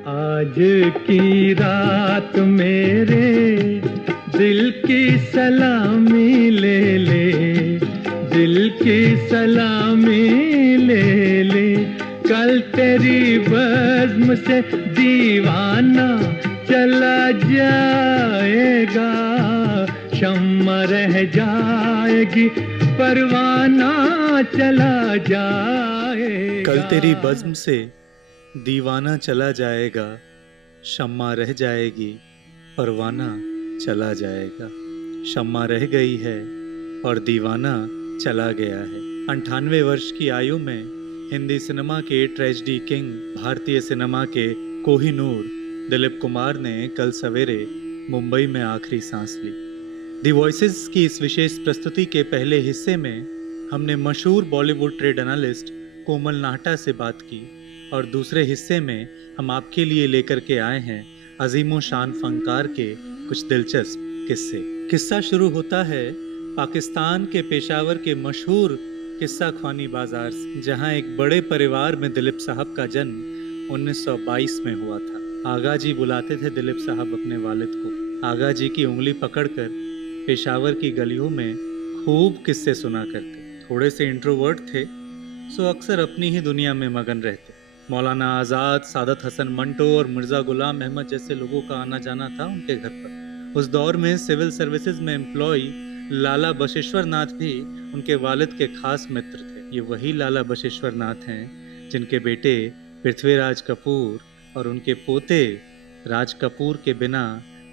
आज की रात मेरे दिल की सलामी ले ले, दिल की सलामी ले ले। कल तेरी बज़्म से दीवाना चला जाएगा, शम्मा रह जाएगी, परवाना चला जाएगा। कल तेरी बज़्म से दीवाना चला जाएगा, शम्मा रह जाएगी, परवाना चला जाएगा। शम्मा रह गई है और दीवाना चला गया है। 98 वर्ष की आयु में हिंदी सिनेमा के ट्रेजेडी किंग, भारतीय सिनेमा के कोहिनूर दिलीप कुमार ने कल सवेरे मुंबई में आखिरी सांस ली। दी वॉइसेस की इस विशेष प्रस्तुति के पहले हिस्से में हमने मशहूर बॉलीवुड ट्रेड एनालिस्ट कोमल नाहटा से बात की और दूसरे हिस्से में हम आपके लिए लेकर के आए हैं अजीमो शान फनकार के कुछ दिलचस्प किस्से। किस्सा शुरू होता है पाकिस्तान के पेशावर के मशहूर किस्सा ख्वानी बाजार से, जहां एक बड़े परिवार में दिलीप साहब का जन्म 1922 में हुआ था। आगा जी बुलाते थे दिलीप साहब अपने वालिद को। आगा जी की उंगली पकड़कर पेशावर की गलियों में खूब किस्से सुना करते। थोड़े से इंट्रोवर्ट थे, सो अक्सर अपनी ही दुनिया में मगन रहते। मौलाना आज़ाद, सादत हसन मंटो और मिर्ज़ा गुलाम अहमद जैसे लोगों का आना जाना था उनके घर पर। उस दौर में सिविल सर्विसेज में एम्प्लॉय लाला बशेश्वर नाथ भी उनके वालिद के खास मित्र थे। ये वही लाला बशेश्वर नाथ हैं जिनके बेटे पृथ्वीराज कपूर और उनके पोते राज कपूर के बिना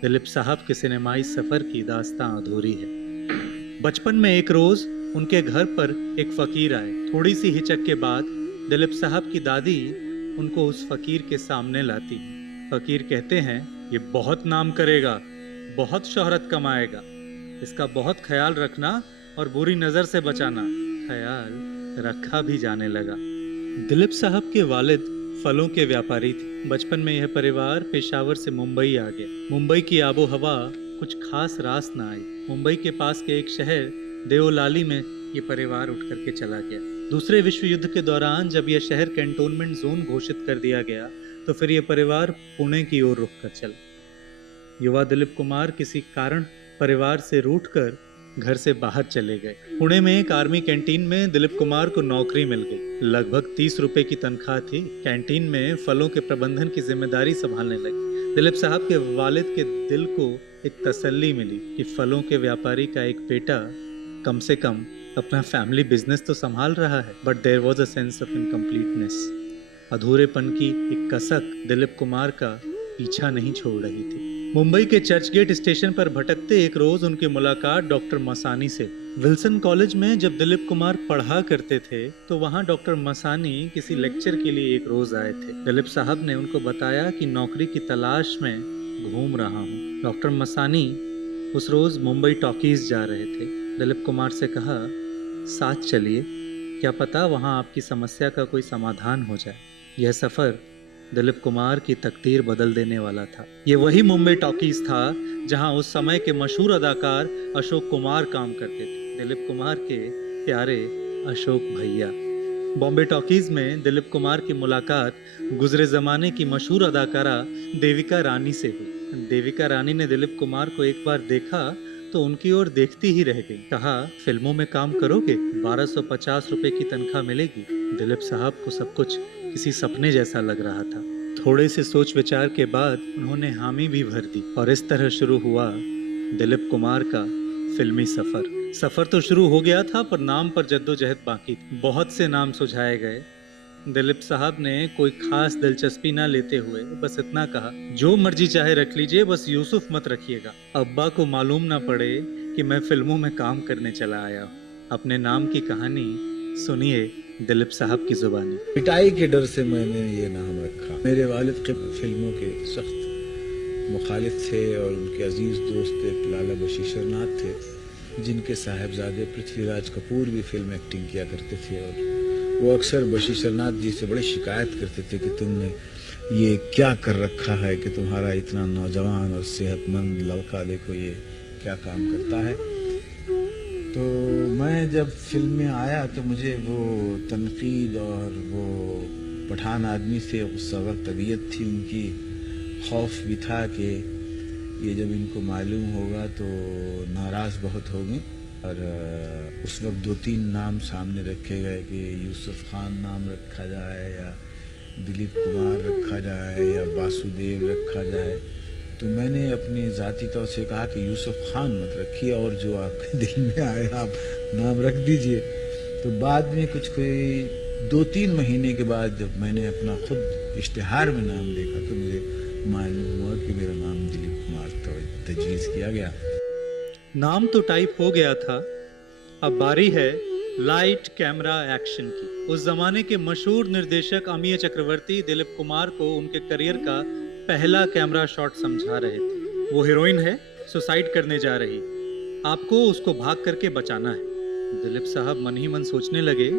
दिलीप साहब के सिनेमाई सफ़र की दास्तां अधूरी है। बचपन में एक रोज़ उनके घर पर एक फ़कीर आए। थोड़ी सी हिचक के बाद दिलीप साहब की दादी उनको उस फ़कीर के सामने लाती। फ़कीर कहते हैं, ये बहुत नाम करेगा, बहुत शोहरत कमाएगा, इसका बहुत ख्याल रखना और बुरी नज़र से बचाना। ख्याल रखा भी जाने लगा। दिलीप साहब के वालिद फलों के व्यापारी थे। बचपन में यह परिवार पेशावर से मुंबई आ गया। मुंबई की आबो हवा कुछ खास रास ना आई। मुंबई के पास के एक शहर देओलाली में ये परिवार उठ करके चला गया। दूसरे विश्व युद्ध के दौरान जब यह शहर कैंटोनमेंट जोन घोषित कर दिया गया तो फिर यह परिवार पुणे की ओर रुख कर चला। युवा दिलीप कुमार किसी कारण परिवार से रूठकर घर से बाहर चले गए। पुणे में एक आर्मी कैंटीन में दिलीप कुमार को नौकरी मिल गई। लगभग 30 रुपए की तनख्वाह थी। कैंटीन में फलों के प्रबंधन की जिम्मेदारी संभालने लगी। दिलीप साहब के वालिद के दिल को एक तसल्ली मिली कि फलों के व्यापारी का एक बेटा कम से कम अपना फैमिली बिजनेस तो संभाल रहा है। But there was a sense of incompleteness. अधूरेपन की एक कसक दिलीप कुमार का पीछा नहीं छोड़ रही थी। मुंबई के चर्चगेट स्टेशन पर भटकते एक रोज उनकी मुलाकात डॉक्टर मसानी से। विल्सन कॉलेज में जब दिलीप कुमार पढ़ा करते थे तो वहाँ डॉक्टर मसानी किसी लेक्चर के लिए एक रोज आए थे। दिलीप साहब ने उनको बताया कि नौकरी की तलाश में घूम रहा हूँ। डॉक्टर मसानी उस रोज मुंबई टॉकीज जा रहे थे। दिलीप कुमार से कहा, साथ चलिए, क्या पता वहाँ आपकी समस्या का कोई समाधान हो जाए। यह सफर दिलीप कुमार की तकदीर बदल देने वाला था। ये वही मुंबई टॉकीज था जहां उस समय के मशहूर अदाकार अशोक कुमार काम करते थे। दिलीप कुमार के प्यारे अशोक भैया। बॉम्बे टॉकीज में दिलीप कुमार की मुलाकात गुजरे जमाने की मशहूर अदाकारा देविका रानी से हुई। देविका रानी ने दिलीप कुमार को एक बार देखा तो उनकी ओर देखती ही रह गई। कहा, फिल्मों में काम करोगे, 1250 रुपए की तनख्वाह मिलेगी। दिलीप साहब को सब कुछ किसी सपने जैसा लग रहा था। थोड़े से सोच विचार के बाद उन्होंने हामी भी भर दी और इस तरह शुरू हुआ दिलीप कुमार का फिल्मी सफर। सफर तो शुरू हो गया था पर नाम पर जद्दोजहद बाकी थी। बहुत से नाम सुझाए गए। दिलीप साहब ने कोई खास दिलचस्पी ना लेते हुए बस इतना कहा, जो मर्जी चाहे रख लीजिए, बस यूसुफ मत रखिएगा। अब्बा को मालूम ना पड़े कि मैं फिल्मों में काम करने चला आया हूँ। अपने नाम की कहानी सुनिए दिलीप साहब की जुबानी। पिटाई के डर से मैंने ये नाम रखा। मेरे वालिद के फिल्मों के सख्त मुखालिफ थे और उनके अजीज दोस्त एक लाला बशीर नाथ थे, जिनके साहबजादे पृथ्वीराज कपूर भी फिल्म एक्टिंग किया करते थे। और वो अक्सर बशीर नाथ जी से बड़ी शिकायत करते थे कि तुमने ये क्या कर रखा है कि तुम्हारा इतना नौजवान और सेहतमंद लड़का देखो ये क्या काम करता है। तो मैं जब फिल्म में आया तो मुझे वो तनकीद और वो पठान आदमी से गुस्सावर तबीयत थी उनकी, खौफ भी था कि ये जब इनको मालूम होगा तो नाराज़ बहुत होंगे। और उस वक्त 2-3 नाम सामने रखे गए कि यूसुफ खान नाम रखा जाए या दिलीप कुमार रखा जाए या वासुदेव रखा जाए। तो मैंने अपने ज़ाती तौर से कहा कि यूसुफ खान मत रखिए और जो आपके दिल में आए आप नाम रख दीजिए। तो बाद में कुछ कोई 2-3 महीने के बाद जब मैंने अपना खुद इश्तिहार में नाम देखा तो मुझे मालूम हुआ कि मेरा नाम दिलीप कुमार तजवीज़ किया गया। नाम तो टाइप हो गया था, अब बारी है लाइट कैमरा एक्शन की। उस जमाने के मशहूर निर्देशक अमीय चक्रवर्ती दिलीप कुमार को उनके करियर का पहला कैमरा शॉट समझा रहे थे। वो हीरोइन है, सुसाइड करने जा रही, आपको उसको भाग करके बचाना है। दिलीप साहब मन ही मन सोचने लगे,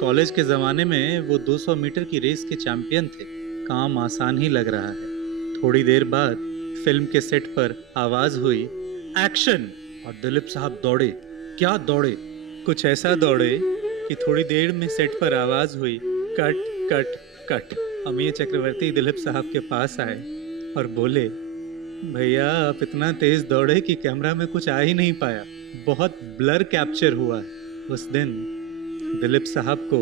कॉलेज के ज़माने में वो 200 मीटर की रेस के चैंपियन थे, काम आसान ही लग रहा है। थोड़ी देर बाद फिल्म के सेट पर आवाज़ हुई एक्शन, और दिलीप साहब दौड़े। क्या दौड़े, कुछ ऐसा दौड़े कि थोड़ी देर में सेट पर आवाज़ हुई कट कट कट। अमीय चक्रवर्ती दिलीप साहब के पास आए और बोले, भैया आप इतना तेज दौड़े कि कैमरा में कुछ आ ही नहीं पाया, बहुत ब्लर कैप्चर हुआ है। उस दिन दिलीप साहब को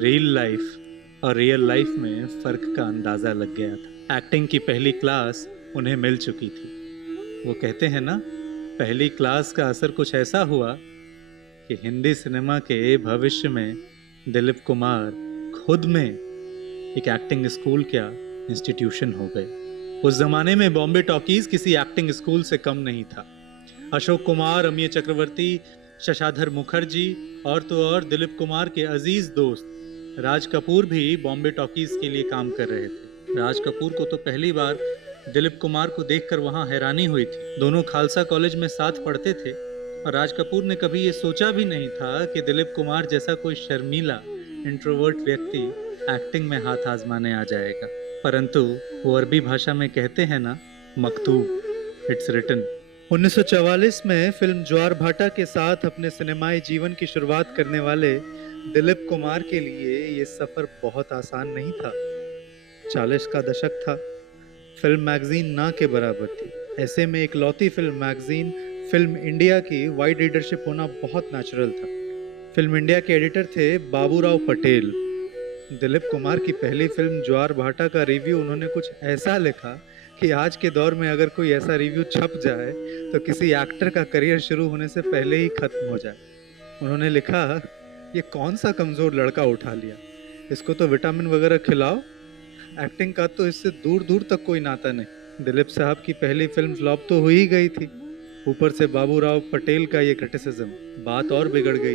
रियल लाइफ और रियल लाइफ में फ़र्क का अंदाज़ा लग गया था। एक्टिंग की पहली क्लास उन्हें मिल चुकी थी। वो कहते हैं ना, पहली क्लास का असर कुछ ऐसा हुआ कि हिंदी सिनेमा के भविष्य में दिलीप कुमार खुद में एक एक्टिंग स्कूल क्या इंस्टीट्यूशन हो गए। उस जमाने में बॉम्बे टॉकीज किसी एक्टिंग स्कूल से कम नहीं था। अशोक कुमार, अमीय चक्रवर्ती, शशाधर मुखर्जी और तो और दिलीप कुमार के अजीज दोस्त राज कपूर भी बॉम्बे टॉकीज के लिए काम कर रहे थे। राज कपूर को तो पहली बार दिलीप कुमार को देखकर वहां हैरानी हुई थी। दोनों खालसा कॉलेज में साथ पढ़ते थे और राज कपूर ने कभी ये सोचा भी नहीं था कि दिलीप कुमार जैसा कोई शर्मीला इंट्रोवर्ट व्यक्ति एक्टिंग में हाथ आजमाने आ जाएगा। परंतु वो अरबी भाषा में कहते हैं ना, मकतूब, इट्स रिटन। 1944 में फिल्म ज्वार भाटा के साथ अपने सिनेमाई जीवन की शुरुआत करने वाले दिलीप कुमार के लिए ये सफ़र बहुत आसान नहीं था। 40 का दशक था, फिल्म मैगजीन ना के बराबर थी। ऐसे में एक लौती फिल्म मैगजीन फिल्म इंडिया की वाइड रीडरशिप होना बहुत नेचुरल था। फिल्म इंडिया के एडिटर थे बाबूराव पटेल। दिलीप कुमार की पहली फिल्म ज्वार भाटा का रिव्यू उन्होंने कुछ ऐसा लिखा कि आज के दौर में अगर कोई ऐसा रिव्यू छप जाए तो किसी एक्टर का करियर शुरू होने से पहले ही खत्म हो जाए। उन्होंने लिखा, ये कौन सा कमज़ोर लड़का उठा लिया, इसको तो विटामिन वगैरह खिलाओ, एक्टिंग का तो इससे दूर दूर तक कोई नाता नहीं। दिलीप साहब की पहली फिल्म फ्लॉप तो हो ही गई थी, ऊपर से बाबूराव पटेल का ये क्रिटिसिज्म। बात और बिगड़ गई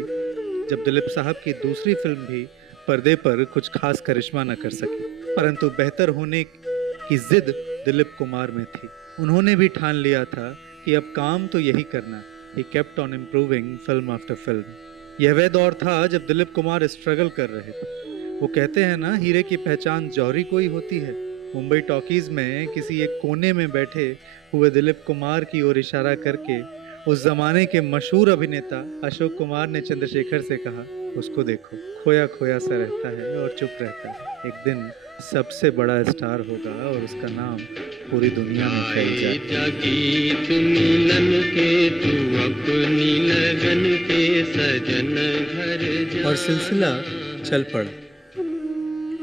जब दिलीप साहब की दूसरी फिल्म भी पर्दे पर कुछ खास करिश्मा न कर सकी, परंतु बेहतर होने की जिद दिलीप कुमार में थी। उन्होंने भी ठान लिया था कि अब काम तो यही करना। He kept on improving film after film. यह वह दौर था जब दिलीप कुमार स्ट्रगल कर रहे थे। वो कहते हैं ना, हीरे की पहचान जौहरी को ही होती है। मुंबई टॉकीज में किसी एक कोने में बैठे हुए दिलीप कुमार की ओर इशारा करके उस जमाने के मशहूर अभिनेता अशोक कुमार ने चंद्रशेखर से कहा, उसको देखो, खोया खोया सा रहता है और चुप रहता है, एक दिन सबसे बड़ा स्टार होगा और उसका नाम पूरी दुनिया में फैल जाएगा। और सिलसिला चल पड़ा।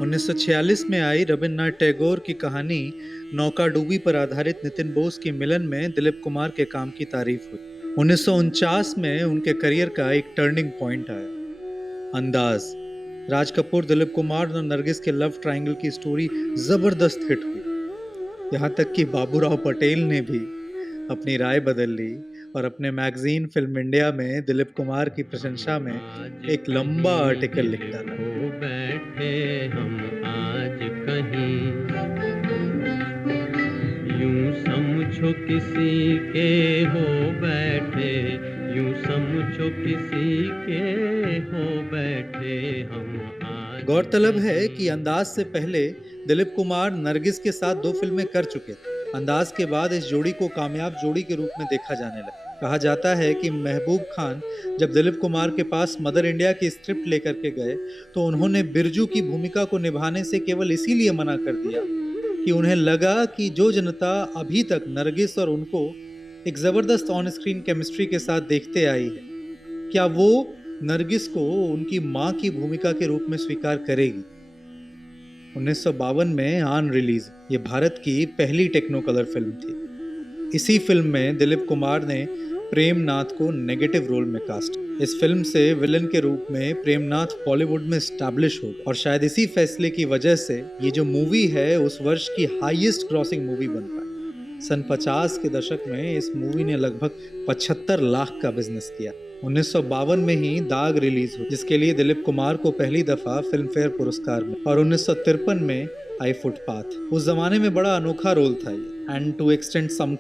1946 में आई रविन्द्रनाथ टैगोर की कहानी नौका डूबी पर आधारित नितिन बोस की मिलन में दिलीप कुमार के काम की तारीफ हुई। 1949 में उनके करियर का एक टर्निंग पॉइंट आया, अंदाज। राज कपूर, दिलीप कुमार और नरगिस के लव ट्रायंगल की स्टोरी जबरदस्त हिट हुई। यहाँ तक कि बाबूराव पटेल ने भी अपनी राय बदल ली और अपने मैगजीन फिल्म इंडिया में दिलीप कुमार की प्रशंसा में एक लंबा आर्टिकल लिख डाला। बैठे हम आज कहीं, यूं समझो किसी के हो बैठे, यूं समझो किसी के हो बैठे हम आज। गौरतलब है कि अंदाज से पहले दिलीप कुमार नरगिस के साथ 2 फिल्में कर चुके थे। अंदाज के बाद इस जोड़ी को कामयाब जोड़ी के रूप में देखा जाने लगा। कहा जाता है कि महबूब खान जब दिलीप कुमार के पास मदर इंडिया की स्क्रिप्ट लेकर के गए तो उन्होंने बिरजू की भूमिका को निभाने से केवल इसीलिए मना कर दिया कि उन्हें लगा कि जो जनता अभी तक नरगिस और उनको एक जबरदस्त ऑन स्क्रीन केमिस्ट्री के साथ देखते आई है, क्या वो नरगिस को उनकी मां की भूमिका के रूप में स्वीकार करेगी। 1952 में आन रिलीज ये भारत की पहली टेक्नो कलर फिल्म थी। इसी फिल्म में दिलीप कुमार ने प्रेमनाथ को नेगेटिव रोल में कास्ट। इस फिल्म से विलन के रूप में प्रेमनाथ बॉलीवुड में स्टैब्लिश हो गए और शायद इसी फैसले की वजह से ये जो मूवी है उस वर्ष की हाईएस्ट क्रॉसिंग मूवी बन पाई। सन 50 के दशक में इस मूवी ने लगभग 75 लाख का बिजनेस किया। 1952 में ही दाग रिलीज हुई, जिसके लिए दिलीप कुमार को पहली दफा फिल्म फेयर पुरस्कार मिला और 1953 में आई फुटपाथ। उस जमाने में बड़ा अनोखा रोल था ये, and to extend some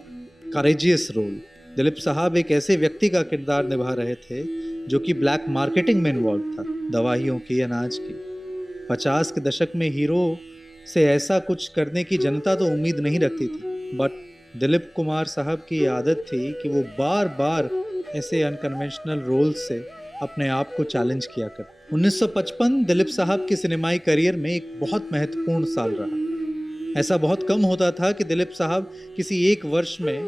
courageous role. Dilip साहब एक ऐसे व्यक्ति का किरदार निभा रहे थे जो कि ब्लैक मार्केटिंग में इन्वॉल्व था, दवाइयों की, अनाज की। 50 के दशक में हीरो से ऐसा कुछ करने की जनता तो उम्मीद नहीं रखती थी, बट दिलीप कुमार साहब की आदत थी कि वो बार बार ऐसे अनकन्वेंशनल रोल से अपने आप को चैलेंज किया कर। 1955 दिलीप साहब की सिनेमाई करियर में एक बहुत महत्वपूर्ण साल रहा। ऐसा बहुत कम होता था कि दिलीप साहब किसी एक वर्ष में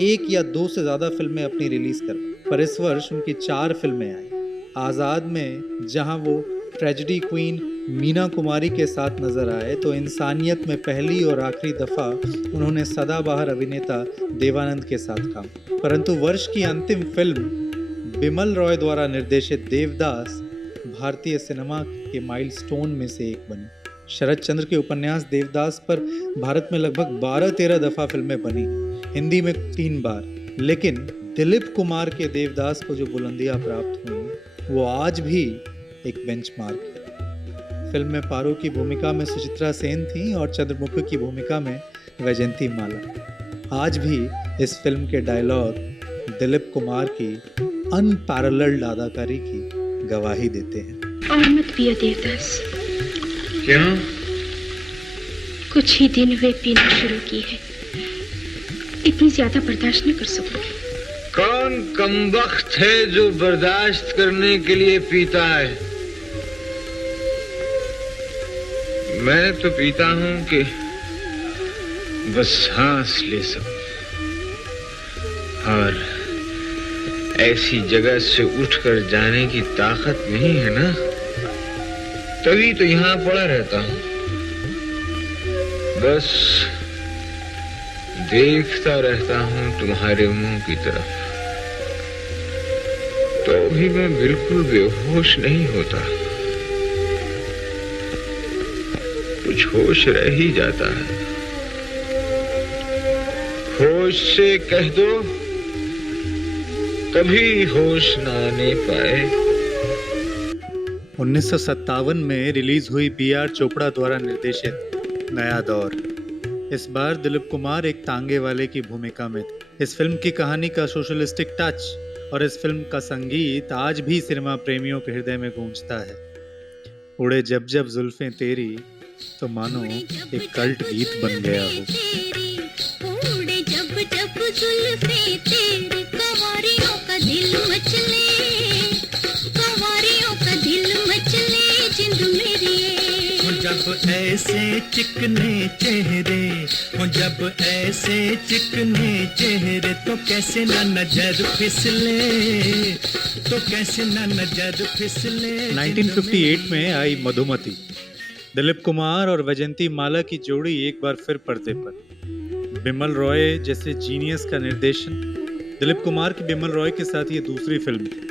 एक या दो से ज़्यादा फिल्में अपनी रिलीज कर, पर इस वर्ष उनकी 4 फिल्में आई। आज़ाद में जहां वो ट्रेजेडी क्वीन मीना कुमारी के साथ नजर आए तो इंसानियत में पहली और आखिरी दफा उन्होंने सदाबहार अभिनेता देवानंद के साथ काम। परंतु वर्ष की अंतिम फिल्म बिमल रॉय द्वारा निर्देशित देवदास भारतीय सिनेमा के माइलस्टोन में से एक बनी। शरद चंद्र के उपन्यास देवदास पर भारत में लगभग 12-13 दफा फिल्में बनी, हिंदी में 3 बार, लेकिन दिलीप कुमार के देवदास को जो बुलंदियां प्राप्त हुई वो आज भी एक बेंचमार्क है। फिल्म में पारो की भूमिका में सुचित्रा सेन थी और चंद्रमुखी की भूमिका में वैजयंती माला। आज भी इस फिल्म के डायलॉग दिलीप कुमार की अनपैरेलल्ड अदाकारी की गवाही देते हैं। और मत पिया देवदास। क्यों? कुछ ही दिन हुए पीना शुरू की है, इतनी ज्यादा बर्दाश्त नहीं कर सकूंगी। कौन कमबख्त है जो बर्दाश्त करने के लिए पीता है? मैं तो पीता हूं कि बस सांस ले सकूं, और ऐसी जगह से उठकर जाने की ताकत नहीं है ना, तभी तो यहां पड़ा रहता हूं। बस देखता रहता हूं तुम्हारे मुंह की तरफ, तो भी मैं बिल्कुल बेहोश नहीं होता, कुछ होश रह ही जाता है। होश से कह दो कभी होश न आने पाए। 1957 में रिलीज हुई B.R. चोपड़ा द्वारा निर्देशित नया दौर। इस बार दिलीप कुमार एक तांगे वाले की भूमिका में थे। इस फिल्म की कहानी का सोशलिस्टिक टच और इस फिल्म का संगीत आज भी सिनेमा प्रेमियों के हृदय में गूंजता है। उड़े जब जब जुल्फें तेरी तो मानो एक कल्ट गीत बन गया हो। उड़े जब जब जुल्फें तेरी, कंवारियों का दिल मचले, कंवारियों का दिल मचले, जिंद मेरी। जब ऐसे चिकने चेहरे हो, जब ऐसे चिकने चेहरे, तो कैसे ना नजर फिसले, तो कैसे ना नजर फिसले। 1958 में आई मधुमती। दिलीप कुमार और वैजयंती माला की जोड़ी एक बार फिर पर्दे पर। बिमल रॉय जैसे जीनियस का निर्देशन। दिलीप कुमार की बिमल रॉय के साथ ये दूसरी फिल्म थी।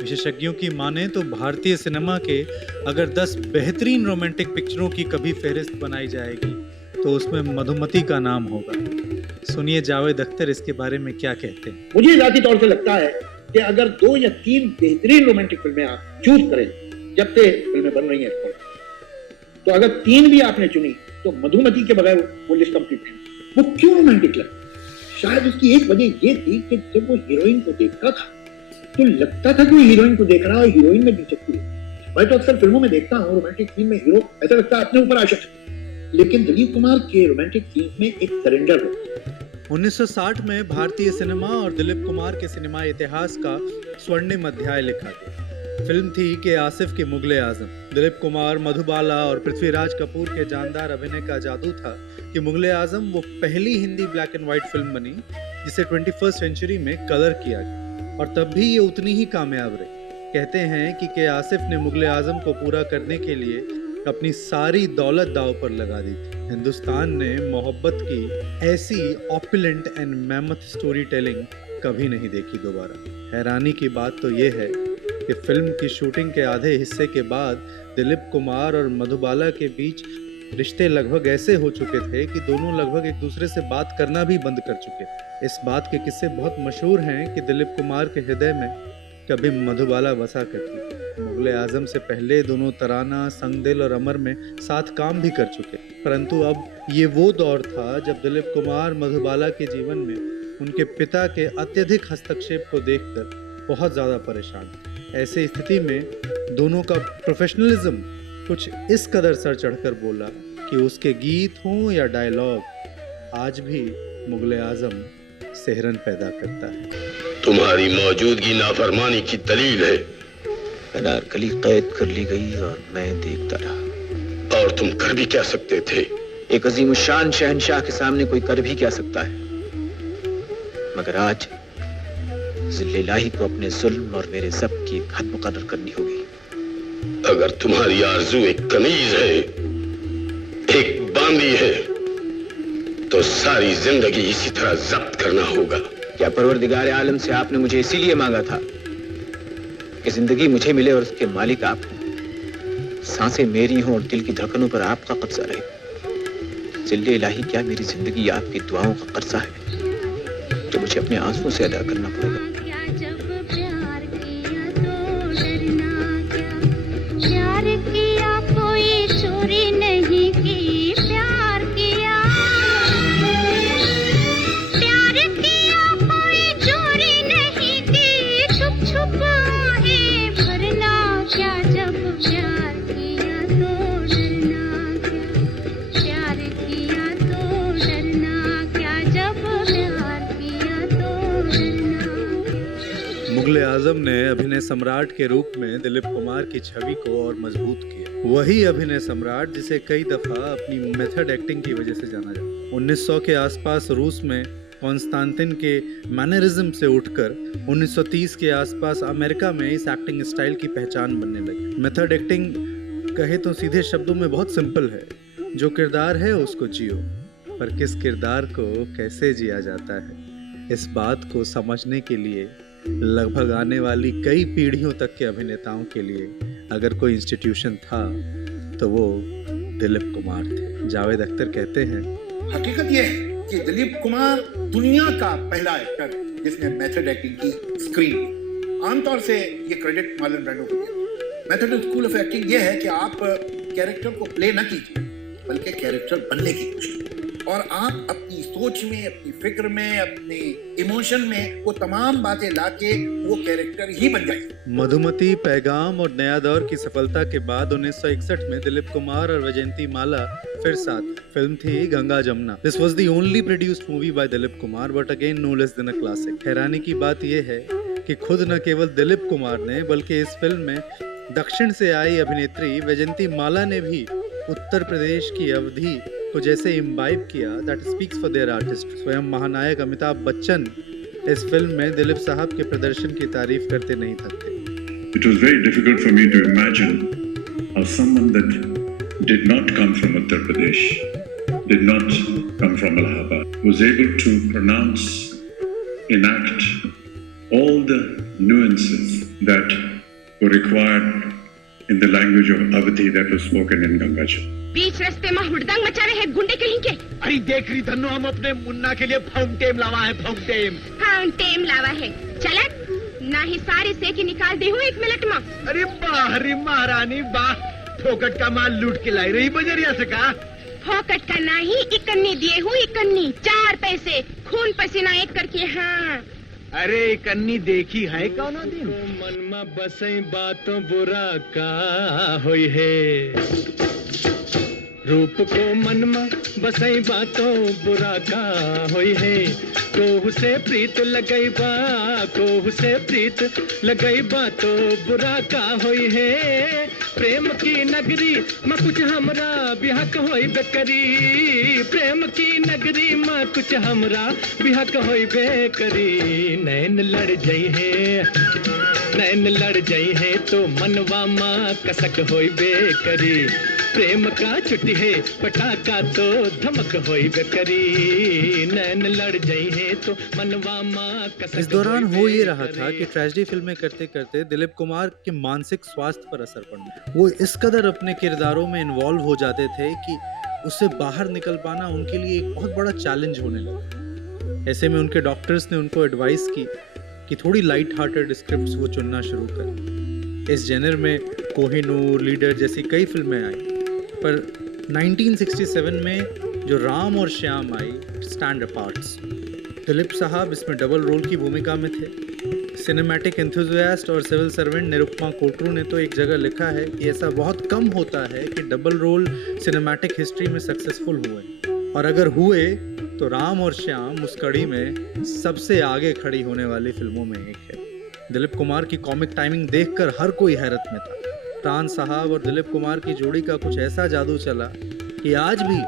विशेषज्ञों की माने तो भारतीय सिनेमा के अगर 10 बेहतरीन रोमांटिक पिक्चरों की कभी फहरिस्त बनाई जाएगी तो उसमें मधुमती का नाम होगा। सुनिए जावेद अख्तर इसके बारे में क्या कहते हैं। मुझे जाती तौर से लगता है कि अगर 2 या 3 बेहतरीन रोमांटिक फिल्में आप चूज करें, जब से फिल्में बन रही हैं, तो अगर 3 भी आपने चुनी तो मधुमती के बगैर वो लिस्ट कंप्लीट नहीं। वो क्यों रोमांटिक लगा? शायद उसकी एक वजह ये थी कि जब वो हीरोइन को देखता था तो लगता था कि वो हीरोइन को देख रहा है, हीरोइन में दिलचस्पी है। मैं तो अक्सर फिल्मों में देखता हूँ रोमांटिक सीन में हीरो ऐसा लगता है अपने ऊपर आशक है, लेकिन दिलीप कुमार के रोमांटिक सीन में एक सरेंडर हो। 1960 में भारतीय सिनेमा और दिलीप कुमार के सिनेमा इतिहास का स्वर्णिम अध्याय लिखा गया। फिल्म थी के आसिफ की मुगले आजम। दिलीप कुमार, मधुबाला और पृथ्वीराज कपूर के जानदार अभिनय का जादू था कि मुगले आजम वो पहली Hindi black and white film बनी जिसे 21st सेंचुरी में कलर किया गया, और तब भी ये उतनी ही कामयाब रही। कहते हैं कि के आसिफ ने मुगले आजम को पूरा करने के लिए अपनी सारी दौलत दांव पर लगा दी थी। हिंदुस्तान ने मोहब्बत की ऐसी opulent and mammoth story telling कभी नहीं देखी दोबारा। हैरानी की बात तो ये है कि फिल्म की शूटिंग के आधे हिस्से के बाद दिलीप कुमार और मधुबाला के बीच रिश्ते लगभग ऐसे हो चुके थे कि दोनों लगभग एक दूसरे से बात करना भी बंद कर चुके थे। इस बात के किस्से बहुत मशहूर हैं कि दिलीप कुमार के हृदय में कभी मधुबाला बसा करती। मुगले आजम से पहले दोनों तराना, संगदिल और अमर में साथ काम भी कर चुके, परंतु अब ये वो दौर था जब दिलीप कुमार मधुबाला के जीवन में उनके पिता के अत्यधिक हस्तक्षेप को देखकर बहुत ज़्यादा परेशान थे। ऐसी स्थिति में दोनों का प्रोफेशनलिज्म कुछ इस कदर सर चढ़कर बोला कि उसके गीत हों या डायलॉग आज भी मुगले आजम सेहरन पैदा करता है। तुम्हारी मौजूदगी नाफरमानी की दलील है। अनारकली कैद कर ली गई और मैं देखता रहा। और तुम कर भी क्या सकते थे? एक अजीम शान शहंशाह के सामने कोई कर भी क्या सकता है, मगर आज जिल्ले इलाही को अपने जुल्म और मेरे ज़ब्त की हद मुकर्रर करनी होगी। अगर तुम्हारी आरज़ू एक कमीज है, एक बांदी है, तो सारी जिंदगी इसी तरह जब्त करना होगा। क्या परवरदिगार आलम से आपने मुझे इसीलिए मांगा था कि जिंदगी मुझे मिले और उसके मालिक आप हो, सांसें मेरी हों और दिल की धड़कनों पर आपका कब्जा रहे। जिल्ले इलाही, क्या मेरी जिंदगी आपकी दुआओं का कर्जा है जो मुझे अपने आंसुओं से अदा करना पड़ेगा। प्यार किया कोई चोरी नहीं की, प्यार किया कोई चोरी नहीं की, छुप छुप आहे भरना क्या, जब प्यार किया तो डरना क्या, प्यार किया तो डरना क्या, जब प्यार किया तो डरना। मुगले आजम ने अभिनय सम्राट के रूप में दिलीप कुमार की छवि को और मजबूत किया। वही अभिनय सम्राट जिसे कई दफा अपनी मेथड एक्टिंग की वजह से जाना जाता। 1900 के आसपास रूस में कॉन्स्टेंटिन के मैनरिज्म से उठकर 1930 के आसपास अमेरिका में इस एक्टिंग स्टाइल की पहचान बनने लगी। मेथड एक्टिंग कहे तो सीधे शब्दों में बहुत सिंपल है, जो किरदार है उसको जियो, पर किस किरदार को कैसे जिया जाता है, इस बात को समझने के लिए लगभग आने वाली कई पीढ़ियों तक के अभिनेताओं के लिए अगर कोई इंस्टीट्यूशन था तो वो दिलीप कुमार थे। जावेद अख्तर कहते हैं, हकीकत यह है कि दिलीप कुमार दुनिया का पहला एक्टर जिसने मेथड एक्टिंग की स्क्रीन ली। आमतौर से ये क्रेडिट मार्लन ब्रांडो को दिया। मेथड स्कूल ऑफ एक्टिंग ये है कि आप कैरेक्टर को प्ले न कीजिए, बल्कि कैरेक्टर बनने की कोशिश कीजिए, और आप अपनी सोच में, अपनी फिक्र में, अपने इमोशन में वो तमाम बातें लाके वो कैरेक्टर ही बन जाए। मधुमती, पैगाम और नया दौर की सफलता के बाद 1961 में दिलीप कुमार और वैजयंती माला फिर साथ। फिल्म थी Ganga Jamuna. This was the only produced movie by Dilip Kumar, but again no less than a classic. हैरानी की बात यह है कि खुद न केवल दिलीप कुमार ने बल्कि इस फिल्म में दक्षिण से आई अभिनेत्री वैजयंती माला ने भी उत्तर प्रदेश की अवधि को जैसे इम्बाइब किया, that speaks for their artist. स्वयं महानायक अमिताभ बच्चन इस फिल्म में दिलीप साहब के प्रदर्शन की तारीफ करते नहीं थकते। It was very difficult for me to imagine how someone that did not come from Uttar Pradesh, did not come from Allahabad, was able to pronounce, enact all the nuances that were required in the language of Awadhi that was spoken in Gangachal. बीच रास्ते में हुड़दंग मचा रहे हैं गुंडे कहीं के। अरे देख रही धन्नो, हम अपने मुन्ना के लिए फाउंटेन लावा है, फाउंटेन लावा है। चलत ना ही सारी से की निकाल दे हूँ 1 मिनट में। अरे बाहरी महारानी वाह, फोकट का माल लूट के लाई रही बजरिया से का। फोकट का नहीं, इकन्नी दिए हूँ, इकन्नी 4 पैसे खून पसीना एक करके। हाँ अरे कन्नी देखी है कौन दिन? मन में बसई बातों बुरा का होई है, रूप को मन में बसई बातों बुरा का होई है कोहू से प्रीत लगई बा कोहू से प्रीत लगई बा तो बुरा का होई है प्रेम की नगरी में कुछ हमरा बिहक होई बेकरी प्रेम की नगरी में कुछ हमरा बिहक होई बेकरी नैन लड़ जाई है तो मनवा माँ कसक होई बेकरी प्रेम का छुट्टी है पटाखा तो धमक होई बेकरी नैन लड़ जाई है तो मनवा माँ कसक। इस दौरान हो ये रहा था कि ट्रेजेडी फिल्में करते करते दिलीप कुमार के मानसिक स्वास्थ्य पर असर पड़ने वो इस कदर अपने किरदारों में इन्वॉल्व हो जाते थे कि उससे बाहर निकल पाना उनके लिए एक बहुत बड़ा चैलेंज होने लगा। ऐसे में उनके डॉक्टर्स ने उनको एडवाइस की कि थोड़ी लाइट हार्टेड स्क्रिप्ट्स वो चुनना शुरू करें। इस जेनर में कोहिनूर, लीडर जैसी कई फिल्में आई, पर 1967 में जो राम और श्याम आई, स्टैंड अपार्ट्स, दिलीप साहब इसमें डबल रोल की भूमिका में थे। सिनेमैटिक एंथुसियास्ट और सिविल सर्वेंट निरुपमा कोटरू ने तो एक जगह लिखा है कि ऐसा बहुत कम होता है कि डबल रोल सिनेमैटिक हिस्ट्री में सक्सेसफुल हुए, और अगर हुए तो राम और श्याम उस कड़ी में सबसे आगे खड़ी होने वाली फिल्मों में एक है। दिलीप कुमार की कॉमिक टाइमिंग देखकर हर कोई हैरत में था। प्राण साहब और दिलीप कुमार की जोड़ी का कुछ ऐसा जादू चला कि आज भी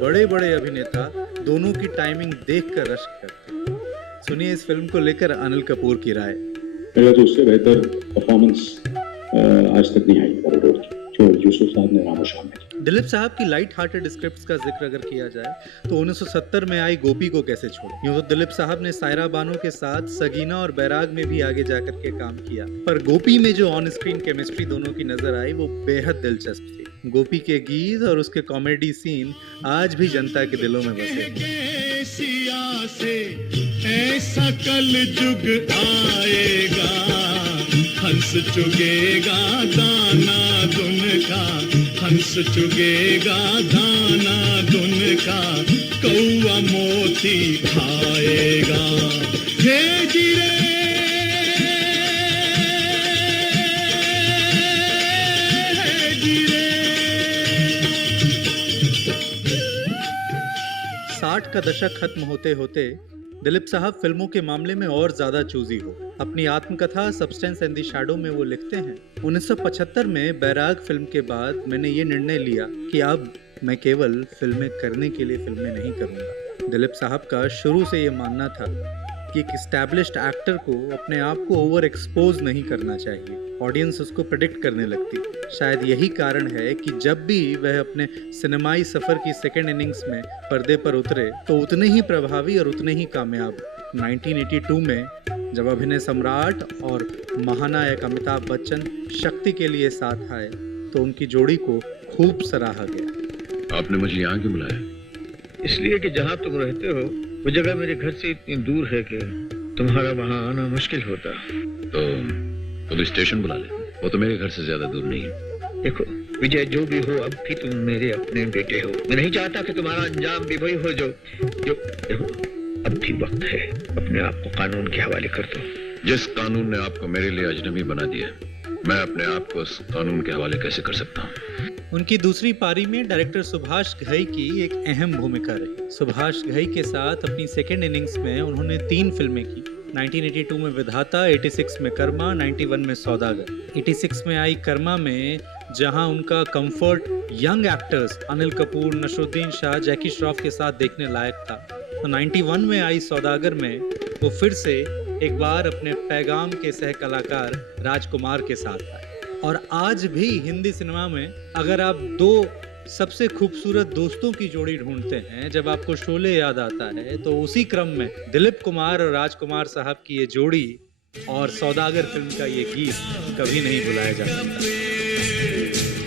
बड़े बड़े अभिनेता दोनों की टाइमिंग देखकर रश्क करते हैं। सुनिए इस फिल्म को लेकर अनिल कपूर की राय। मेरा तो उससे बेहतर परफॉर्मेंस आज तक नहीं आई कॉरिडोर की जो यूसुफ साहब ने राम और श्याम में। दिलीप साहब की लाइट हार्टेड स्क्रिप्ट्स का जिक्र अगर किया जाए तो 1970 में आई गोपी को कैसे छोड़े। यूं तो दिलीप साहब ने सायरा बानो के साथ सगीना और बैराग में भी आगे जाकर के काम किया, पर गोपी में जो ऑन स्क्रीन केमिस्ट्री दोनों की नजर आई वो बेहद दिलचस्प थी। गोपी के गीत और उसके कॉमेडी सीन आज भी जनता के दिलों में बसे हैं। ऐसा कल जुग आएगा, हंस चुगेगा दाना दुन का, हंस चुगेगा दाना दुन का, कौआ मोती खाएगा। हे गिरे का दशक खत्म होते होते दिलीप साहब फिल्मों के मामले में और ज्यादा चूजी हो। अपनी आत्मकथा सब्सटेंस एंड द शैडो में वो लिखते हैं, 1975 में बैराग फिल्म के बाद मैंने ये निर्णय लिया कि अब मैं केवल फिल्में करने के लिए फिल्में नहीं करूंगा। दिलीप साहब का शुरू से ये मानना था कि एक एस्टैब्लिश्ड एक्टर को अपने आप को ओवर एक्सपोज नहीं करना चाहिए, ऑडियंस उसको प्रेडिक्ट करने लगती। शायद यही कारण है कि जब भी वह अपने सिनेमाई सफर की सेकेंड इनिंग्स में पर्दे पर उतरे तो उतने ही प्रभावी और उतने ही कामयाब। 1982 में जब अभिनय सम्राट और महानायक अमिताभ बच्चन शक्ति के लिए साथ आए तो उनकी जोड़ी को खूब सराहा गया। आपने मुझे यहाँ क्यों बुलाया? इसलिए कि जहाँ तुम रहते हो वो जगह मेरे घर से इतनी दूर है कि तुम्हारा वहाँ आना मुश्किल होता। तो स्टेशन बुला ले, वो तो मेरे घर से ज्यादा दूर नहीं है। देखो विजय, जो भी हो अब भी तुम मेरे अपने बेटे हो। मैं नहीं चाहता कि तुम्हारा अंजाम भी वही हो जो देखो, अब भी वक्त है, अपने आप को कानून के हवाले कर दो। जिस कानून ने आपको मेरे लिए अजनबी बना दिया, मैं अपने आप को उस कानून के हवाले कैसे कर सकता हूँ? उनकी दूसरी पारी में डायरेक्टर सुभाष घई की एक अहम भूमिका रही। सुभाष घई के साथ अपनी सेकेंड इनिंग्स में उन्होंने 3 फिल्में की। 1982 में विधाता, 86 में कर्मा, 91 में सौदागर। 86 में आई कर्मा में जहां उनका comfort young actors Anil Kapoor, Naseeruddin Shah, Jackie Shroff के साथ देखने लायक था, तो 91 में आई सौदागर में वो फिर से एक बार अपने पैगाम के सह कलाकार राजकुमार के साथ आए। और आज भी हिंदी सिनेमा में अगर आप 2 सबसे खूबसूरत दोस्तों की जोड़ी ढूंढते हैं, जब आपको शोले याद आता है, तो उसी क्रम में दिलीप कुमार और राजकुमार साहब की ये जोड़ी और सौदागर फिल्म का ये गीत कभी नहीं भुलाया जा सकता।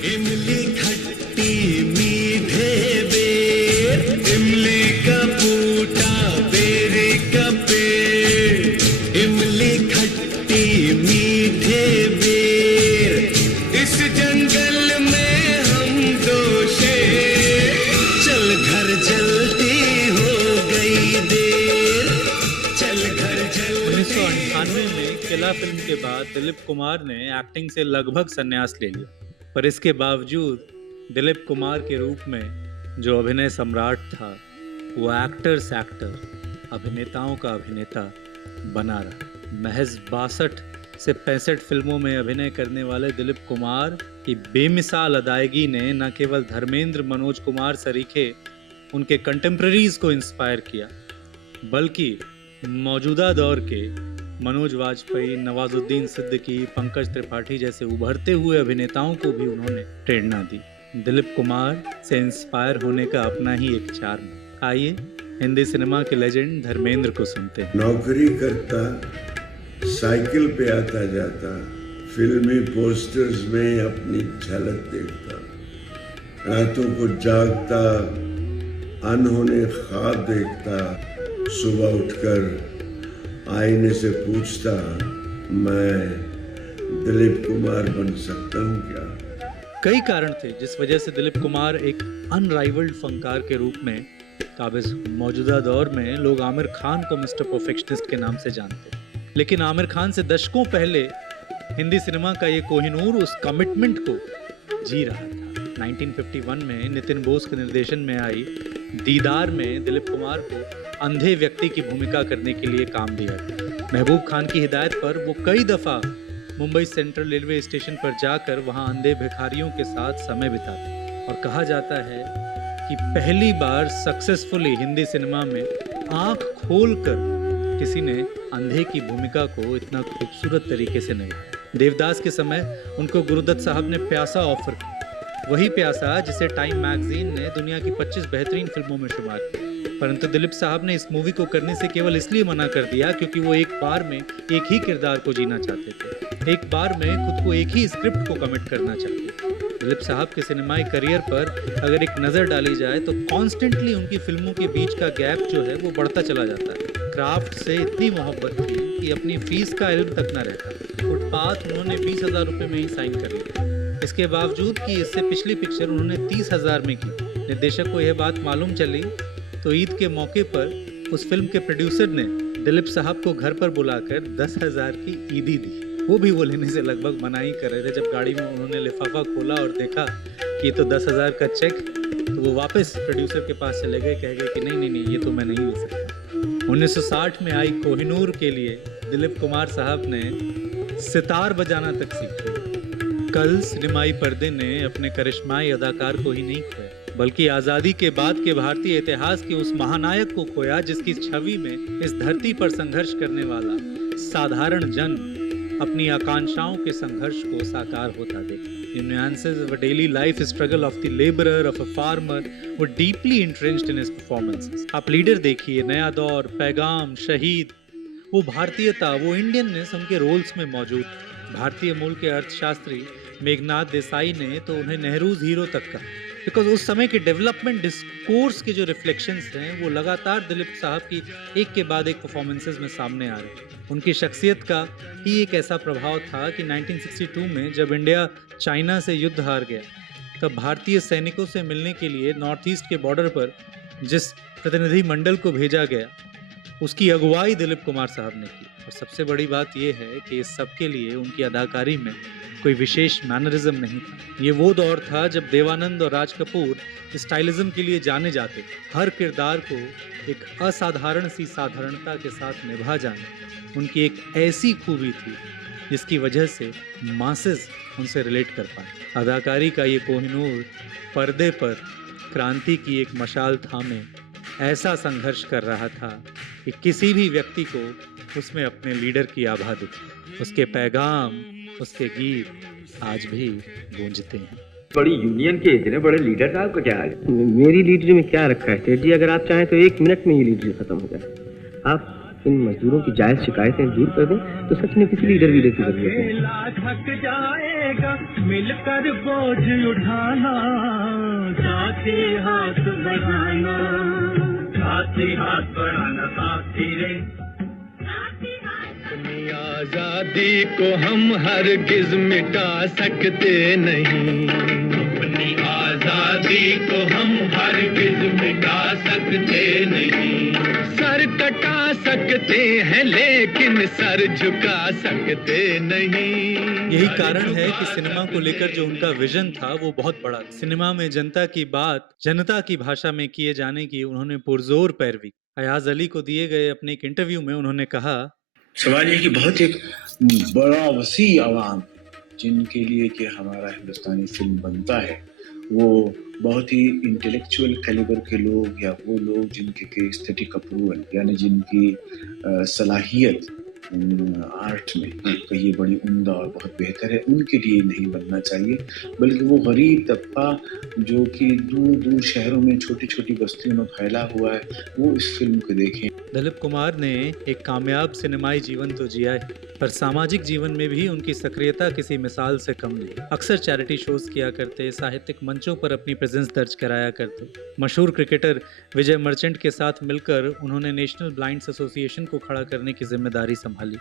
इमली खट्टी मीठे बेर, इमली का बूटा बेरी का पेड़, इमली खट्टी मीठे बेर, इस जंगल में हम दोषे, चल घर जल्दी हो गई देर, चल घर जल्दी। 1998 में किला फिल्म के बाद दिलीप कुमार ने एक्टिंग से लगभग संन्यास ले लिया, पर इसके बावजूद दिलीप कुमार के रूप में जो अभिनय सम्राट था, वो एक्टर्स एक्टर, अभिनेताओं का अभिनेता बना रहा। महज 62 से 65 फिल्मों में अभिनय करने वाले दिलीप कुमार की बेमिसाल अदायगी ने न केवल धर्मेंद्र, मनोज कुमार सरीखे उनके कंटेम्प्रेरीज को इंस्पायर किया, बल्कि मौजूदा दौर के मनोज वाजपेयी, नवाजुद्दीन सिद्दीकी, पंकज त्रिपाठी जैसे उभरते हुए अभिनेताओं को भी उन्होंने प्रेरणा दी। दिलीप कुमार से इंस्पायर होने का अपना ही एक चार्म है। आइए हिंदी सिनेमा के लेजेंड धर्मेंद्र को सुनते हैं। नौकरी करता, साइकिल पे आता जाता, फिल्मी पोस्टर्स में अपनी झलक देखता, रातों को जागता, अनहोने ख्वाब देखता, सुबह उठकर आईने से पूछता, मैं दिलीप कुमार बन सकता हूँ क्या? कई कारण थे जिस वजह से दिलीप कुमार एक अनराइवल्ड फनकार के रूप में काबिज। मौजूदा दौर में लोग आमिर खान को मिस्टर परफेक्शनिस्ट के नाम से जानते, लेकिन आमिर खान से दशकों पहले हिंदी सिनेमा का ये कोहिनूर उस कमिटमेंट को जी रहा था। 1951 में नितिन बोस के निर्देशन में आई दीदार में दिलीप कुमार को अंधे व्यक्ति की भूमिका करने के लिए काम दिया गया। महबूब खान की हिदायत पर वो कई दफा मुंबई सेंट्रल रेलवे स्टेशन पर जाकर वहां अंधे भिखारियों के साथ समय बिताते, और कहा जाता है कि पहली बार सक्सेसफुली हिंदी सिनेमा में आंख खोलकर किसी ने अंधे की भूमिका को इतना खूबसूरत तरीके से निभाया। देवदास के समय उनको गुरुदत्त साहब ने प्यासा ऑफर किया, वही प्यासा जिसे टाइम मैगजीन ने दुनिया की 25 बेहतरीन फिल्मों में शुमार किया, परंतु दिलीप साहब ने इस मूवी को करने से केवल इसलिए मना कर दिया क्योंकि वो एक बार में एक ही किरदार को जीना चाहते थे, एक बार में खुद को एक ही स्क्रिप्ट को कमिट करना चाहते थे। दिलीप साहब के सिनेमाई करियर पर अगर एक नज़र डाली जाए तो कॉन्स्टेंटली उनकी फिल्मों के बीच का गैप जो है वो बढ़ता चला जाता है। क्राफ्ट से इतनी मोहब्बत थी कि अपनी फीस का इल्म तक न रहता। फुटपाथ उन्होंने 20,000 रुपये में ही साइन कर लिया, इसके बावजूद कि इससे पिछली पिक्चर उन्होंने 30,000 में की। निर्देशक को यह बात मालूम चली तो ईद के मौके पर उस फिल्म के प्रोड्यूसर ने दिलीप साहब को घर पर बुलाकर 10,000 की ईदी दी। वो भी वो लेने से लगभग मना ही कर रहे थे। जब गाड़ी में उन्होंने लिफाफा खोला और देखा कि तो 10,000 का चेक, तो वो वापस प्रोड्यूसर के पास चले गए, कह गए कि नहीं, ये तो मैं नहीं ले सकता। 1960 में आई कोहिनूर के लिए दिलीप कुमार साहब ने सितार बजाना तक सीखा। कल सिनेमाई पर्दे ने अपने करिश्माई अदाकार को ही नहीं खोया, बल्कि आज़ादी के बाद के भारतीय इतिहास के उस महानायक को खोया जिसकी छवि में इस धरती पर संघर्ष करने वाला साधारण जन अपनी आकांक्षाओं के संघर्ष को साकार होता देखा। The nuances of a daily life struggle of the laborer, of a farmer were deeply entrenched in his performances. आप लीडर देखिए, नया दौर, पैगाम, शहीद, वो भारतीयता, वो इंडियननेस उनके रोल्स में मौजूद। भारतीय मूल के अर्थशास्त्री मेघनाथ देसाई ने तो उन्हें नेहरूज हीरो तक कहा, बिकॉज उस समय के डेवलपमेंट डिस्कोर्स के जो रिफ्लेक्शंस हैं वो लगातार दिलीप साहब की एक के बाद एक परफॉर्मेंसेज में सामने आ रहे हैं। उनकी शख्सियत का ही एक ऐसा प्रभाव था कि 1962 में जब इंडिया चाइना से युद्ध हार गया, तब भारतीय सैनिकों से मिलने के लिए नॉर्थ ईस्ट के बॉर्डर पर जिस प्रतिनिधि मंडल को भेजा गया, उसकी अगुवाई दिलीप कुमार साहब ने की। और सबसे बड़ी बात यह है कि इस सब के लिए उनकी अदाकारी में कोई विशेष मैनरिज्म नहीं था। ये वो दौर था जब देवानंद और राज कपूर स्टाइलिज्म के लिए जाने जाते। हर किरदार को एक असाधारण सी साधारणता के साथ निभा जाना उनकी एक ऐसी खूबी थी जिसकी वजह से मासेस उनसे रिलेट कर पाए। अदाकारी का ये कोहिनूर पर्दे पर क्रांति की एक मशाल थामे ऐसा संघर्ष कर रहा था कि किसी भी व्यक्ति को उसमें अपने लीडर की आभा दिखी। उसके पैगाम, उसके गीत आज भी गूंजते हैं। बड़ी यूनियन के इतने बड़े लीडर साहब का क्या हाल है? मेरी लीडरी में क्या रखा है सेठ जी? अगर आप चाहें तो 1 मिनट में ये लीडरी खत्म हो जाए। आप इन मजदूरों की जायज शिकायतें दूर कर दें तो सच में किसी लीडर की जरूरत नहीं। थक जाएगा मिलकर बोझ उठाना, साथी हाथ बढ़ाना, साथी हाथ बढ़ाना, साथी रे। अपनी आजादी को हम हरगिज मिटा सकते नहीं, अपनी आजादी को हम हरगिज मिटा सकते नहीं। सर कटा सकते हैं लेकिन सर झुका सकते नहीं। यही कारण है कि सिनेमा को लेकर जो उनका विजन था वो बहुत बड़ा। सिनेमा में जनता की बात जनता की भाषा में किए जाने की उन्होंने पुरजोर पैरवी। अयाज अली को दिए गए अपने एक इंटरव्यू में उन्होंने कहा, सवाल ये कि बहुत एक बड़ा वसी आवाम जिनके लिए कि हमारा हिंदुस्तानी फिल्म बनता है, वो बहुत ही इंटेलेक्चुअल कैलिबर के लोग या वो लोग जिनके के एस्थेटिक अप्रूवल यानी जिनकी सलाहियत आर्ट में कहिए बड़ी उम्दा और बहुत बेहतर है, उनके लिए नहीं बनना चाहिए, बल्कि वो गरीब तबका जो कि दूर दूर शहरों में छोटी छोटी बस्तियों में फैला हुआ है, वो इस फिल्म को देखें। दिलीप कुमार ने एक कामयाब सिनेमाई जीवन तो जिया है, पर सामाजिक जीवन में भी उनकी सक्रियता किसी मिसाल से कम नहीं। अक्सर चैरिटी शोज किया करते, साहित्यिक मंचों पर अपनी प्रेजेंस दर्ज कराया करते। मशहूर क्रिकेटर विजय मर्चेंट के साथ मिलकर उन्होंने नेशनल ब्लाइंड्स एसोसिएशन को खड़ा करने की जिम्मेदारी संभाली।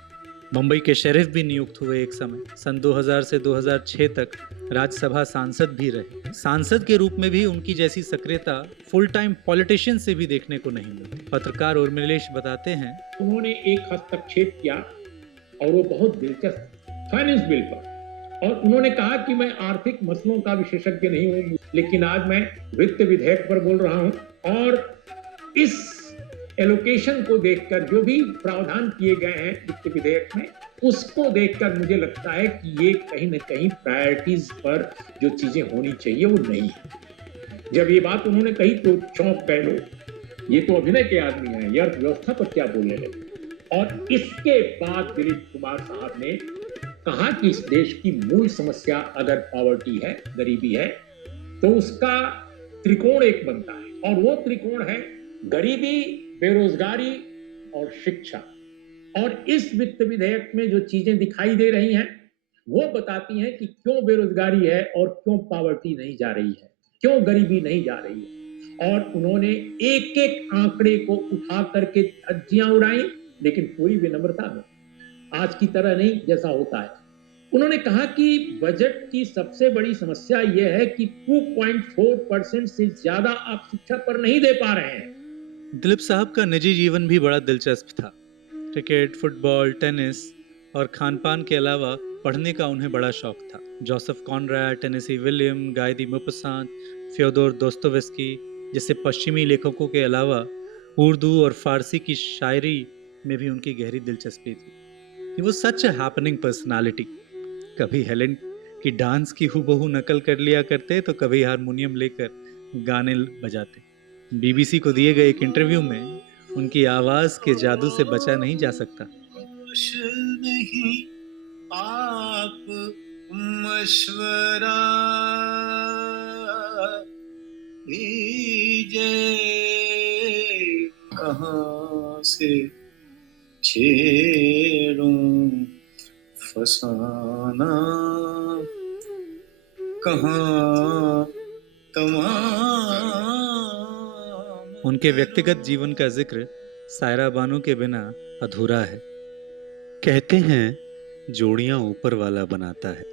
मुंबई के शेरिफ भी नियुक्त हुए एक समय। सन 2000 से 2006 तक राज्यसभा सांसद भी रहे। सांसद के रूप में भी उनकी जैसी सक्रियता फुल टाइम पॉलिटिशियन से भी देखने को नहीं मिलती। पत्रकार उर्मिलेश बताते हैं, उन्होंने एक हस्तक्षेप किया और वो बहुत दिलचस्प, फाइनेंस बिल पर, और उन्होंने कहा कि मैं आर्थिक मसलों का विशेषज्ञ नहीं हूं, लेकिन आज मैं वित्त विधेयक पर बोल रहा हूं और इस एलोकेशन को देखकर जो भी प्रावधान किए गए हैं वित्त विधेयक में, उसको देखकर मुझे लगता है कि ये कहीं न कहीं प्रायोरिटीज पर जो चीजें होनी चाहिए वो नहीं है। जब ये बात उन्होंने कही तो चौंक गए लोग, ये तो अभिनय के आदमी हैं, ये अर्थव्यवस्था पर क्या बोलने लगे। और इसके बाद दिलीप कुमार साहब ने कहा कि इस देश की मूल समस्या अगर पॉवर्टी है, गरीबी है, तो उसका त्रिकोण एक बनता है, और वो त्रिकोण है गरीबी, बेरोजगारी और शिक्षा। और इस वित्त विधेयक में जो चीजें दिखाई दे रही हैं वो बताती हैं कि क्यों बेरोजगारी है और क्यों पॉवर्टी नहीं जा रही है, क्यों गरीबी नहीं जा रही है। और उन्होंने एक एक आंकड़े को उठा करके धज्जियां उड़ाई, लेकिन पूरी विनम्रता में, आज की तरह नहीं जैसा होता है। उन्होंने कहा कि बजट की सबसे बड़ी समस्या यह है कि 2.4% से ज्यादा आप शिक्षा पर नहीं दे पा रहे हैं। दिलीप साहब का निजी जीवन भी बड़ा दिलचस्प था। क्रिकेट, फुटबॉल, टेनिस और खान-पान के अलावा पढ़ने का उन्हें बड़ा शौक था। जोसेफ कॉनराड, टेनेसी विलियम, गाय दी मौपासंट, फ्योदोर दोस्तोयेव्स्की जैसे पश्चिमी लेखकों के अलावा उर्दू और फारसी की शायरी में भी उनकी गहरी दिलचस्पी थी। He was such a happening personality। कभी हेलेन की डांस की हूबहू नकल कर लिया करते तो कभी हारमोनियम लेकर गाने बजाते। बीबीसी को दिए गए एक इंटरव्यू में उनकी आवाज के जादू से बचा नहीं जा सकता। नहीं आप मशवरा लीजिए, कहाँ से छेड़ूं फसाना, कहाँ तमाम। उनके व्यक्तिगत जीवन का जिक्र सायरा बानो के बिना अधूरा है। कहते हैं जोड़ियां ऊपर वाला बनाता है।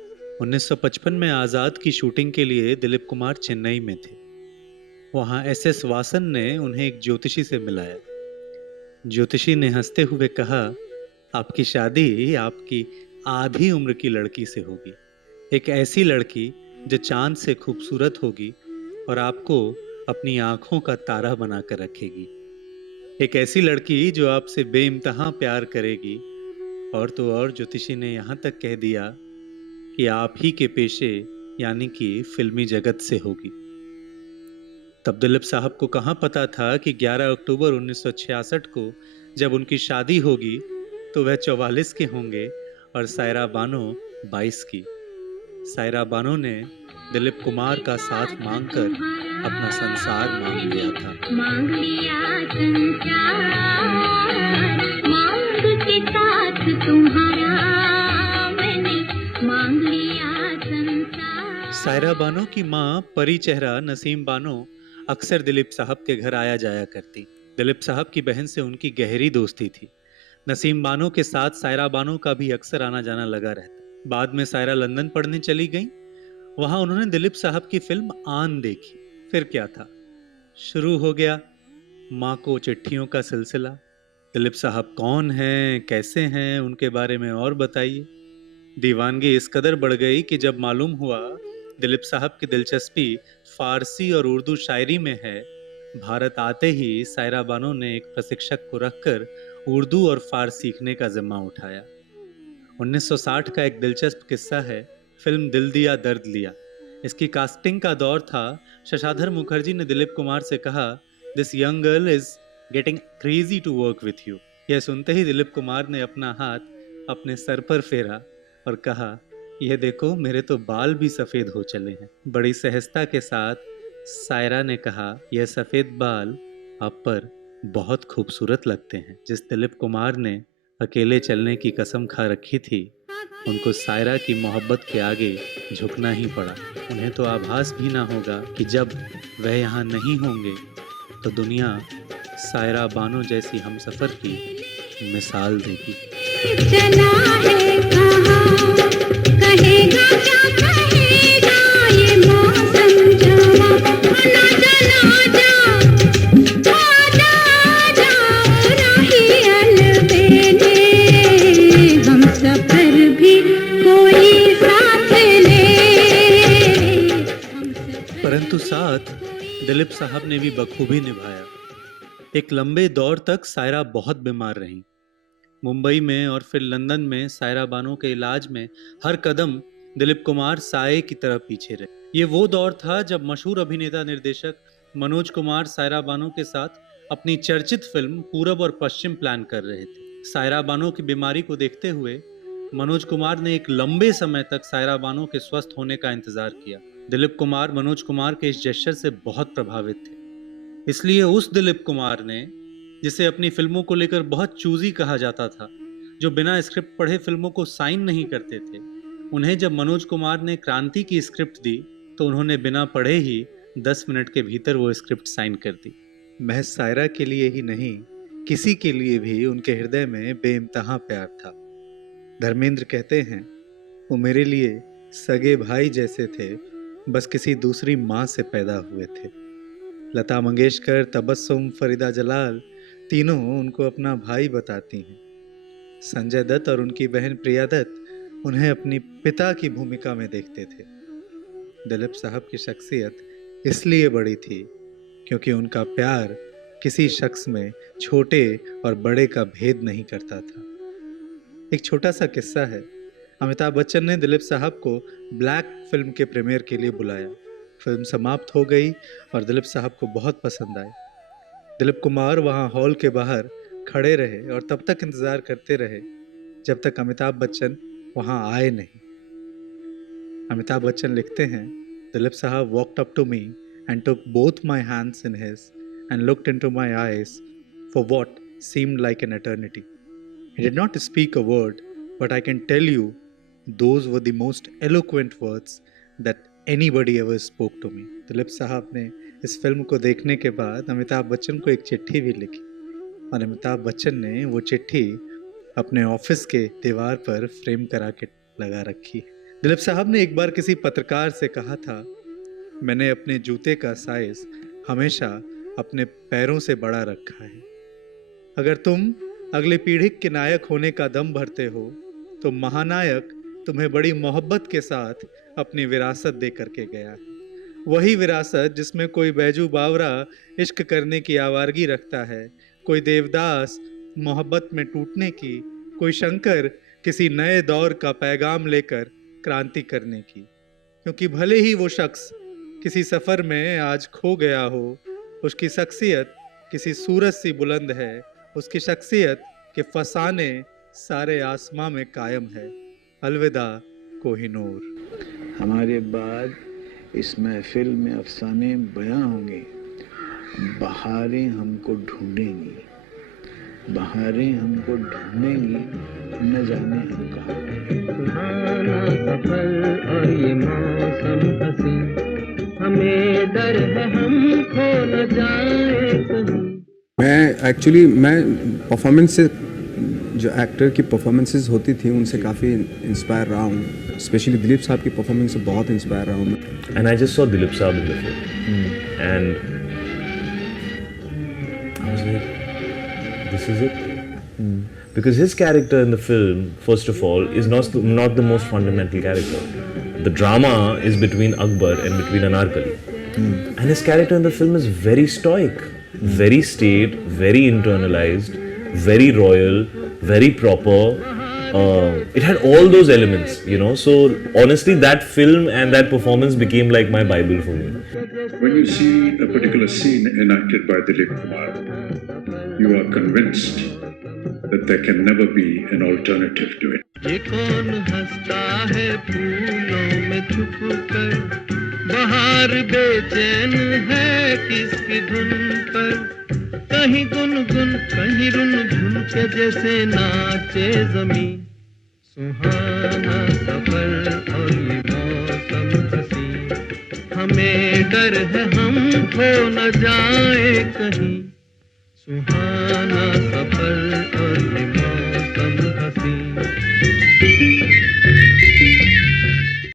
1955 में आज़ाद की शूटिंग के लिए दिलीप कुमार चेन्नई में थे। वहां SS वासन ने उन्हें एक ज्योतिषी से मिलाया। ज्योतिषी ने हंसते हुए कहा, आपकी शादी आपकी आधी उम्र की लड़की से होगी, एक ऐसी लड़की जो चांद से खूबसूरत होगी और आपको अपनी आंखों का तारा बनाकर रखेगी, एक ऐसी लड़की जो आपसे बेइंतहा प्यार करेगी। और तो और ज्योतिषी ने यहाँ तक कह दिया कि आप ही के पेशे यानी कि फिल्मी जगत से होगी। तब दिलीप साहब को कहाँ पता था कि 11 अक्टूबर 1966 को जब उनकी शादी होगी तो वह 44 के होंगे और सायरा बानो 22 की। सायरा बानो ने दिलीप कुमार का साथ मांगकर अपना संसार मांग लिया था। मांग लिया संसार, मांग के साथ तुम्हारा मैंने मांग लिया संसार। सायरा बानो की माँ परी चेहरा नसीम बानो अक्सर दिलीप साहब के घर आया जाया करती। दिलीप साहब की बहन से उनकी गहरी दोस्ती थी। नसीम बानो के साथ सायरा बानो का भी अक्सर आना जाना लगा रहता। बाद में सायरा लंदन पढ़ने चली गई। वहां उन्होंने दिलीप साहब की फिल्म आन देखी। फिर क्या था, शुरू हो गया माँ को चिट्ठियों का सिलसिला। दिलीप साहब कौन हैं, कैसे हैं, उनके बारे में और बताइए। दीवानगी इस कदर बढ़ गई कि जब मालूम हुआ दिलीप साहब की दिलचस्पी फारसी और उर्दू शायरी में है, भारत आते ही सायरा बानो ने एक प्रशिक्षक को रखकर उर्दू और फारसी सीखने का जिम्मा उठाया। 1960 का एक दिलचस्प किस्सा है फिल्म दिल दिया दर्द लिया। इसकी कास्टिंग का दौर था। शशाधर मुखर्जी ने दिलीप कुमार से कहा, this young girl is getting crazy to work with you. यह सुनते ही दिलीप कुमार ने अपना हाथ अपने सर पर फेरा और कहा, यह देखो मेरे तो बाल भी सफ़ेद हो चले हैं। बड़ी सहजता के साथ सायरा ने कहा, यह सफ़ेद बाल आप पर बहुत खूबसूरत लगते हैं। जिस दिलीप कुमार ने अकेले चलने की कसम खा रखी थी, उनको सायरा की मोहब्बत के आगे झुकना ही पड़ा। उन्हें तो आभास भी ना होगा कि जब वह यहाँ नहीं होंगे तो दुनिया सायरा बानो जैसी हमसफ़र की मिसाल देगी। चला है कहाँ, कहेगा क्या कहेगा ये मौसम जवा, ना चला जा, आजा जा राही अलबेले, हम सफर भी कोई साथ ले। परंतु साथ दिलीप साहब ने भी बखूबी निभाया। एक लंबे दौर तक सायरा बहुत बीमार रहीं। मुंबई में और फिर लंदन में सायरा बानो के इलाज में हर कदम दिलीप कुमार साये की तरह पीछे रहे। ये वो दौर था जब मशहूर अभिनेता निर्देशक मनोज कुमार सायरा बानो के साथ अपनी चर्चित फिल्म पूरब और पश्चिम प्लान कर रहे थे। सायरा बानो की बीमारी को देखते हुए मनोज कुमार ने एक लंबे समय तक सायरा बानो के स्वस्थ होने का इंतजार किया। दिलीप कुमार मनोज कुमार के इस जेस्चर से बहुत प्रभावित थे। इसलिए उस दिलीप कुमार ने, जिसे अपनी फिल्मों को लेकर बहुत चूजी कहा जाता था, जो बिना स्क्रिप्ट पढ़े फिल्मों को साइन नहीं करते थे, उन्हें जब मनोज कुमार ने क्रांति की स्क्रिप्ट दी तो उन्होंने बिना पढ़े ही 10 मिनट के भीतर वो स्क्रिप्ट साइन कर दी। महज सायरा के लिए ही नहीं, किसी के लिए भी उनके हृदय में बेइंतहा प्यार था। धर्मेंद्र कहते हैं, वो मेरे लिए सगे भाई जैसे थे, बस किसी दूसरी माँ से पैदा हुए थे। लता मंगेशकर, तबस्सुम, फरीदा जलाल तीनों उनको अपना भाई बताती हैं। संजय दत्त और उनकी बहन प्रिया दत्त उन्हें अपनी पिता की भूमिका में देखते थे। दिलीप साहब की शख्सियत इसलिए बड़ी थी क्योंकि उनका प्यार किसी शख्स में छोटे और बड़े का भेद नहीं करता था। एक छोटा सा किस्सा है। अमिताभ बच्चन ने दिलीप साहब को ब्लैक फिल्म के प्रीमियर के लिए बुलाया। फिल्म समाप्त हो गई और दिलीप साहब को बहुत पसंद आई। दिलीप कुमार वहाँ हॉल के बाहर खड़े रहे और तब तक इंतज़ार करते रहे जब तक अमिताभ बच्चन वहाँ आए नहीं। अमिताभ बच्चन लिखते हैं, दिलीप साहब walked up to me and took both my hands in his and looked into my eyes for what seemed like an eternity. He did not speak a word, but I can tell you those were the most eloquent words that anybody ever spoke to me. Dilip साहब ने इस film को देखने के बाद अमिताभ बच्चन को एक चिट्ठी भी लिखी और अमिताभ बच्चन ने वो चिट्ठी अपने ऑफिस के दीवार पर फ्रेम करा के लगा रखी। दिलीप साहब ने एक बार किसी पत्रकार से कहा था, मैंने अपने जूते का साइज हमेशा अपने पैरों से बड़ा रखा है। अगर तुम अगली पीढ़ी के नायक होने का दम भरते हो तो महानायक तुम्हें बड़ी मोहब्बत के साथ अपनी विरासत दे करके गया है। वही विरासत जिसमें कोई बैजू बावरा इश्क करने की आवारगी रखता है, कोई देवदास मोहब्बत में टूटने की, कोई शंकर किसी नए दौर का पैगाम लेकर क्रांति करने की। क्योंकि भले ही वो शख्स किसी सफ़र में आज खो गया हो, उसकी शख्सियत किसी सूरज सी बुलंद है, उसकी शख्सियत के फसाने सारे आसमां में कायम है। अलविदा कोहिनूर। हमारे बाद इस महफिल में अफसाने बयां होंगे। बहारें हमको ढूंढेंगी, बहारें हमको ढूंढेंगी, न जाने हम कहाँ। सुहाना सफर और ये मौसम हसी, हमें डर है हम खो न जाए कहीं। मैं परफॉर्मेंस से, जो एक्टर की परफॉर्मेंसेस होती थी उनसे काफ़ी इंस्पायर रहा हूँ। स्पेशली दिलीप साहब की परफॉर्मेंस से बहुत इंस्पायर रहा हूँ मैं। And I just saw Dilip Sahab in the film and I was like, this is it. Because his character in the film, first of all, is not the most fundamental character. The drama is between Akbar and between Anarkali. And his character in the film is very stoic, very staid, very internalized, very royal, very proper. It had all those elements, you know. So honestly, that film and that performance became like my Bible for me. When you see a particular scene enacted by Dilip Kumar, you are convinced that there can never be an alternative to it. ये कौन हंसता है फूलों में छुपकर, बहार बेचैन है किसकी धुन पर, कहीं गुनगुन कहीं रुनझुन के जैसे नाचे जमीन, सुहाना सफर और ये मौसम हसीन, हमें डर है हम खो न जाए कहीं, सुहाना सफर और ये मौसम हसीन।